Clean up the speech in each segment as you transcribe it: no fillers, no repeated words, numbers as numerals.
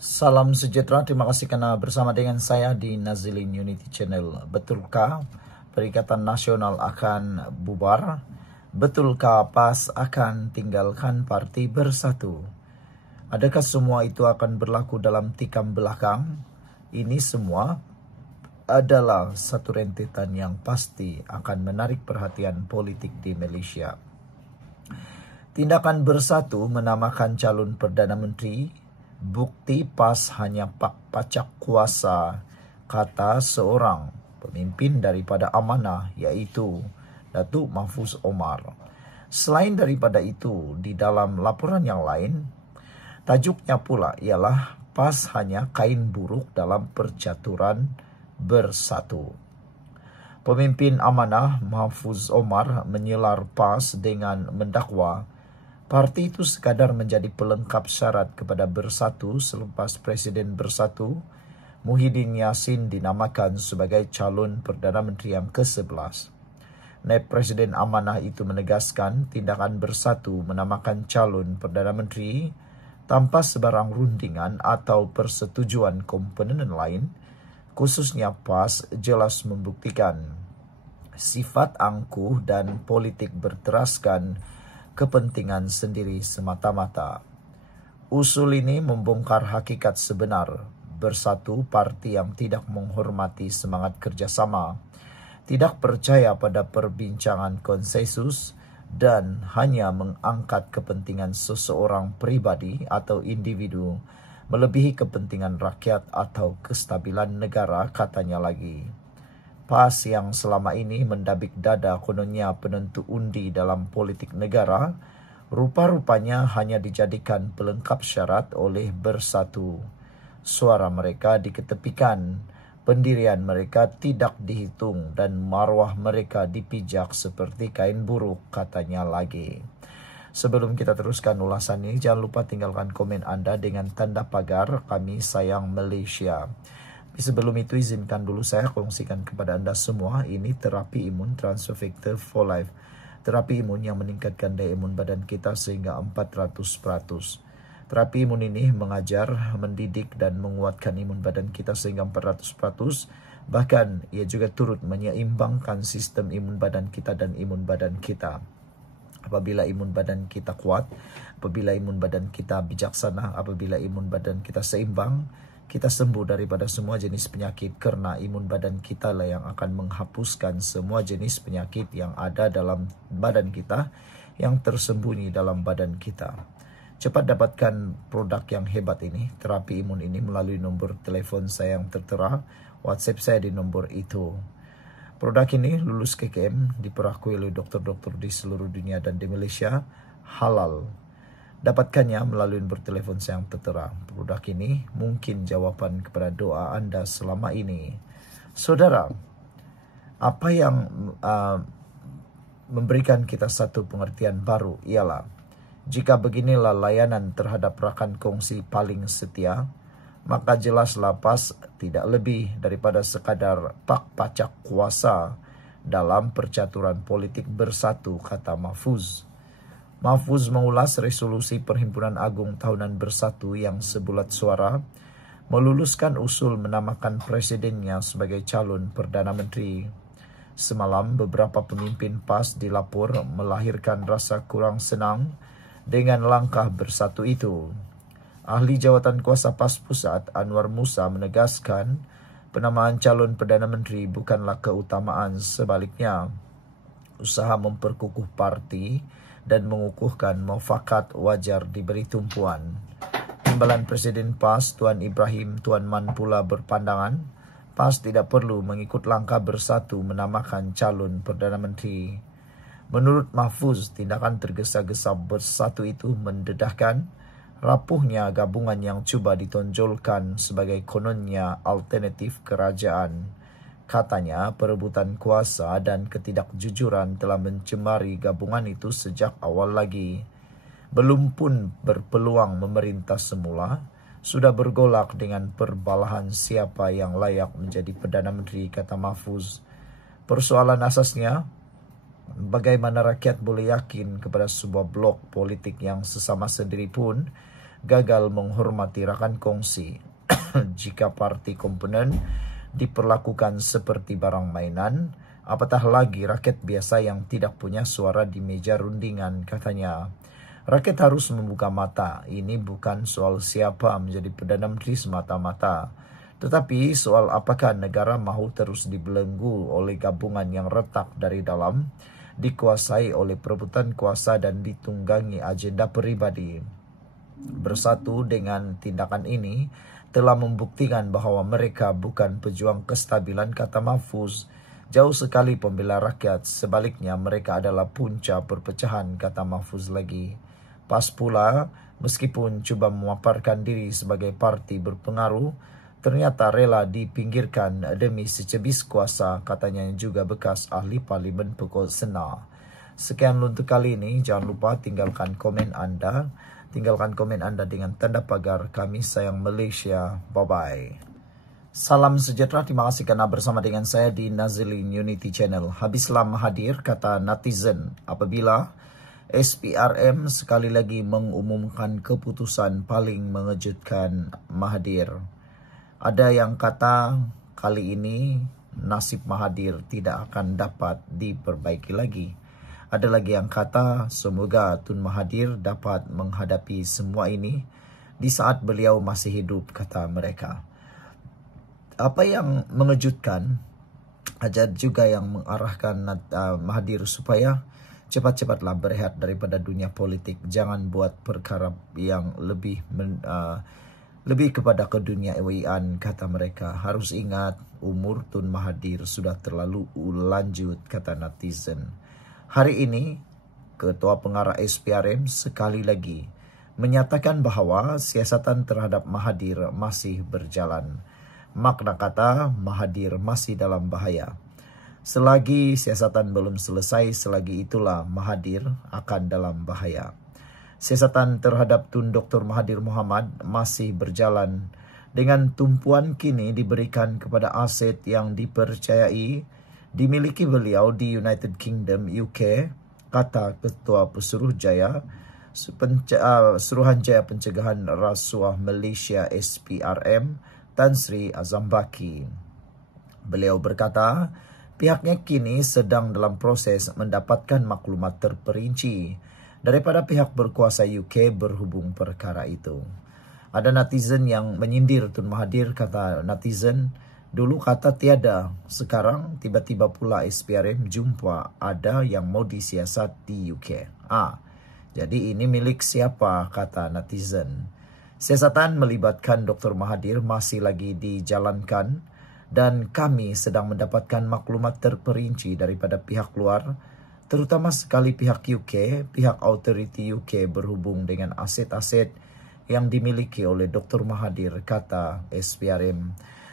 Salam sejahtera, terima kasih karena bersama dengan saya di Nazilin Unity Channel. Betulkah Perikatan Nasional akan bubar? Betulkah PAS akan tinggalkan Parti Bersatu? Adakah semua itu akan berlaku dalam tikam belakang? Ini semua adalah satu rentetan yang pasti akan menarik perhatian politik di Malaysia. Tindakan Bersatu menamakan calon Perdana Menteri bukti PAS hanya pacak kuasa, kata seorang pemimpin daripada amanah, yaitu Datuk Mahfuz Omar. Selain daripada itu, di dalam laporan yang lain, tajuknya pula ialah PAS hanya kain buruk dalam percaturan Bersatu. Pemimpin amanah Mahfuz Omar menyelar PAS dengan mendakwa parti itu sekadar menjadi pelengkap syarat kepada Bersatu selepas Presiden Bersatu, Muhyiddin Yassin, dinamakan sebagai calon Perdana Menteri yang ke-11. Naib Presiden amanah itu menegaskan tindakan Bersatu menamakan calon Perdana Menteri tanpa sebarang rundingan atau persetujuan komponen lain, khususnya PAS, jelas membuktikan sifat angkuh dan politik berteraskan kepentingan sendiri semata-mata. Usul ini membongkar hakikat sebenar Bersatu, parti yang tidak menghormati semangat kerjasama, tidak percaya pada perbincangan konsensus, dan hanya mengangkat kepentingan seseorang pribadi atau individu melebihi kepentingan rakyat atau kestabilan negara, katanya lagi. PAS yang selama ini mendabik dada kononnya penentu undi dalam politik negara, rupa-rupanya hanya dijadikan pelengkap syarat oleh Bersatu. Suara mereka diketepikan, pendirian mereka tidak dihitung, dan marwah mereka dipijak seperti kain buruk, katanya lagi. Sebelum kita teruskan ulasan ini, jangan lupa tinggalkan komen Anda dengan tanda pagar Kami Sayang Malaysia. Sebelum itu, izinkan dulu saya kongsikan kepada Anda semua, ini terapi imun Transfer Factor for Life. Terapi imun yang meningkatkan daya imun badan kita sehingga 400%. Terapi imun ini mengajar, mendidik, dan menguatkan imun badan kita sehingga 400%. Bahkan, ia juga turut menyeimbangkan sistem imun badan kita dan imun badan kita. Apabila imun badan kita kuat, apabila imun badan kita bijaksana, apabila imun badan kita seimbang, kita sembuh daripada semua jenis penyakit, kerana imun badan kita lah yang akan menghapuskan semua jenis penyakit yang ada dalam badan kita, yang tersembunyi dalam badan kita. Cepat dapatkan produk yang hebat ini, terapi imun ini, melalui nombor telefon saya yang tertera, WhatsApp saya di nombor itu. Produk ini lulus KKM, diperakui oleh dokter-dokter di seluruh dunia dan di Malaysia, halal. Dapatkannya melalui nomor telefon saya yang tertera. Produk ini mungkin jawapan kepada doa Anda selama ini. Saudara, apa yang memberikan kita satu pengertian baru ialah, jika beginilah layanan terhadap rakan kongsi paling setia, maka jelaslah PAS tidak lebih daripada sekadar pacak kuasa dalam percaturan politik Bersatu, kata Mahfuz. Mahfuz mengulas resolusi Perhimpunan Agung Tahunan Bersatu yang sebulat suara meluluskan usul menamakan presidennya sebagai calon Perdana Menteri. Semalam, beberapa pemimpin PAS dilapor melahirkan rasa kurang senang dengan langkah Bersatu itu. Ahli Jawatan Kuasa PAS Pusat, Anwar Musa, menegaskan penamaan calon Perdana Menteri bukanlah keutamaan, sebaliknya usaha memperkukuh parti dan mengukuhkan mufakat wajar diberi tumpuan. Timbalan Presiden PAS, Tuan Ibrahim Tuan Man pula berpandangan, PAS tidak perlu mengikut langkah Bersatu menamakan calon Perdana Menteri. Menurut Mahfuz, tindakan tergesa-gesa Bersatu itu mendedahkan rapuhnya gabungan yang cuba ditonjolkan sebagai kononnya alternatif kerajaan. Katanya, perebutan kuasa dan ketidakjujuran telah mencemari gabungan itu sejak awal lagi. Belum pun berpeluang memerintah semula, sudah bergolak dengan perbalahan siapa yang layak menjadi Perdana Menteri, kata Mahfuz. Persoalan asasnya, bagaimana rakyat boleh yakin kepada sebuah blok politik yang sesama sendiri pun gagal menghormati rakan kongsi. Jika parti komponen diperlakukan seperti barang mainan, apatah lagi rakyat biasa yang tidak punya suara di meja rundingan, katanya. Rakyat harus membuka mata. Ini bukan soal siapa menjadi Perdana Menteri semata-mata, tetapi soal apakah negara mahu terus dibelenggu oleh gabungan yang retak dari dalam, dikuasai oleh perebutan kuasa dan ditunggangi agenda pribadi. Bersatu dengan tindakan ini telah membuktikan bahwa mereka bukan pejuang kestabilan, kata Mahfuz. Jauh sekali pembela rakyat, sebaliknya mereka adalah punca perpecahan, kata Mahfuz lagi. Pas pula, meskipun coba memaparkan diri sebagai parti berpengaruh, ternyata rela dipinggirkan demi secebis kuasa, katanya yang juga bekas ahli parlimen pokok Sena. Sekian untuk kali ini, jangan lupa tinggalkan komen Anda. Tinggalkan komen Anda dengan tanda pagar Kami Sayang Malaysia. Bye-bye. Salam sejahtera, terima kasih karena bersama dengan saya di Nazilin Unity Channel. Habislah hadir, kata netizen, apabila SPRM sekali lagi mengumumkan keputusan paling mengejutkan Mahathir. Ada yang kata kali ini nasib Mahathir tidak akan dapat diperbaiki lagi. Ada lagi yang kata semoga Tun Mahathir dapat menghadapi semua ini di saat beliau masih hidup, kata mereka. Apa yang mengejutkan, ada juga yang mengarahkan Mahathir supaya cepat-cepatlah berehat daripada dunia politik. Jangan buat perkara yang lebih kepada keduniaan, kata mereka. Harus ingat umur Tun Mahathir sudah terlalu lanjut, kata netizen. Hari ini, Ketua Pengarah SPRM sekali lagi menyatakan bahwa siasatan terhadap Mahathir masih berjalan. Makna kata Mahathir masih dalam bahaya. Selagi siasatan belum selesai, selagi itulah Mahathir akan dalam bahaya. Siasatan terhadap Tun Dr. Mahathir Mohamad masih berjalan dengan tumpuan kini diberikan kepada aset yang dipercayai dimiliki beliau di United Kingdom, UK, kata Ketua Pesuruhjaya Suruhanjaya Pencegahan Rasuah Malaysia SPRM, Tan Sri Azam Baki. Beliau berkata, pihaknya kini sedang dalam proses mendapatkan maklumat terperinci daripada pihak berkuasa UK berhubung perkara itu. Ada netizen yang menyindir Tun Mahathir, kata netizen, dulu kata tiada, sekarang tiba-tiba pula SPRM jumpa ada yang mau disiasat di UK. Jadi ini milik siapa, kata netizen. Siasatan melibatkan Dr. Mahathir masih lagi dijalankan dan kami sedang mendapatkan maklumat terperinci daripada pihak luar, terutama sekali pihak UK, pihak authority UK berhubung dengan aset-aset yang dimiliki oleh Dr. Mahathir, kata SPRM.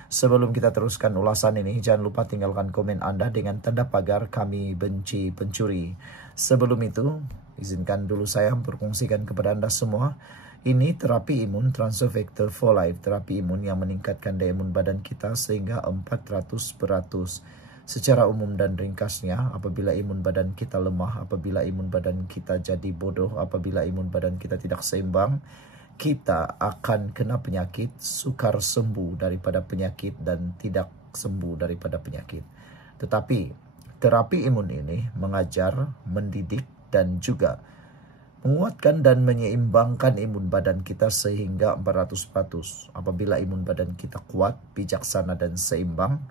Sebelum kita teruskan ulasan ini, jangan lupa tinggalkan komen Anda dengan tanda pagar Kami Benci Pencuri. Sebelum itu, izinkan dulu saya berkongsikan kepada Anda semua. Ini terapi imun Transfer Factor for Life, terapi imun yang meningkatkan daya imun badan kita sehingga 400% secara umum dan ringkasnya. Apabila imun badan kita lemah, apabila imun badan kita jadi bodoh, apabila imun badan kita tidak seimbang, kita akan kena penyakit, sukar sembuh daripada penyakit dan tidak sembuh daripada penyakit. Tetapi terapi imun ini mengajar, mendidik dan juga menguatkan dan menyeimbangkan imun badan kita sehingga 400%. Apabila imun badan kita kuat, bijaksana dan seimbang,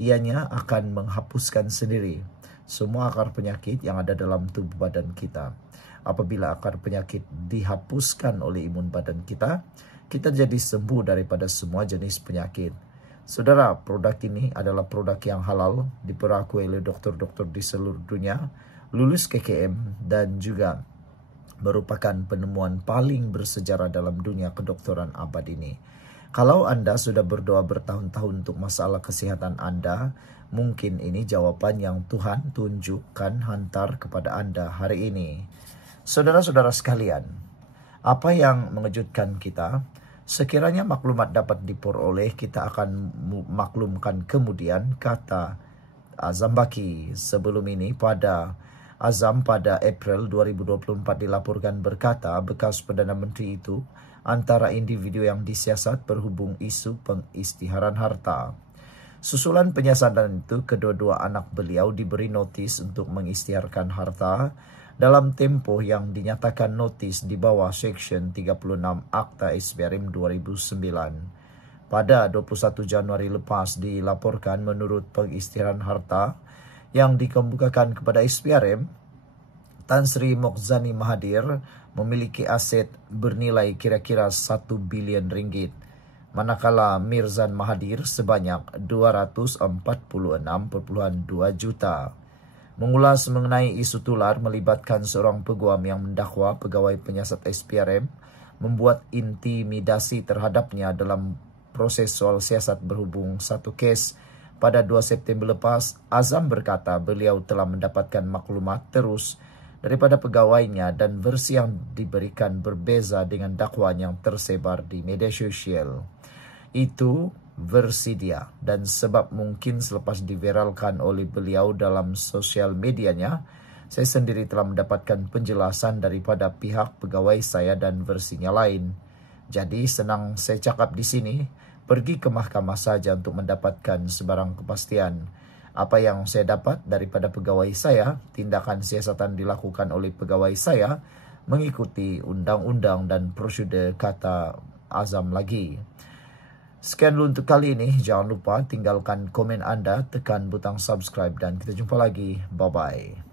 ianya akan menghapuskan sendiri semua akar penyakit yang ada dalam tubuh badan kita. Apabila akar penyakit dihapuskan oleh imun badan kita, kita jadi sembuh daripada semua jenis penyakit. Saudara, produk ini adalah produk yang halal, diperakui oleh dokter-dokter di seluruh dunia, lulus KKM dan juga merupakan penemuan paling bersejarah dalam dunia kedokteran abad ini. Kalau Anda sudah berdoa bertahun-tahun untuk masalah kesehatan Anda, mungkin ini jawaban yang Tuhan tunjukkan hantar kepada Anda hari ini. Saudara-saudara sekalian, apa yang mengejutkan kita, sekiranya maklumat dapat diperoleh, kita akan maklumkan kemudian, kata Azam Baki. Sebelum ini pada Azam pada April 2024 dilaporkan berkata bekas Perdana Menteri itu antara individu yang disiasat berhubung isu pengisytiharan harta. Susulan penyiasatan itu, kedua-dua anak beliau diberi notis untuk mengisytiharkan harta dalam tempoh yang dinyatakan notis di bawah Seksyen 36 Akta SPRM 2009. Pada 21 Januari lepas dilaporkan menurut pengisytiharan harta yang dikemukakan kepada SPRM, Tan Sri Mokzani Mahathir memiliki aset bernilai kira-kira 1 bilion ringgit, manakala Mirzan Mahathir sebanyak 246.2 juta. Mengulas mengenai isu tular melibatkan seorang peguam yang mendakwa pegawai penyiasat SPRM membuat intimidasi terhadapnya dalam proses soal siasat berhubung satu kes pada 2 September lepas. Azam berkata beliau telah mendapatkan maklumat terus daripada pegawainya dan versi yang diberikan berbeza dengan dakwaan yang tersebar di media sosial. Itu versi dia, dan sebab mungkin selepas diviralkan oleh beliau dalam sosial medianya, saya sendiri telah mendapatkan penjelasan daripada pihak pegawai saya dan versinya lain. Jadi senang saya cakap di sini, pergi ke mahkamah saja untuk mendapatkan sebarang kepastian. Apa yang saya dapat daripada pegawai saya, tindakan siasatan dilakukan oleh pegawai saya mengikuti undang-undang dan prosedur, kata Azam lagi. Sekian dulu untuk kali ini. Jangan lupa tinggalkan komen Anda, tekan butang subscribe dan kita jumpa lagi. Bye-bye.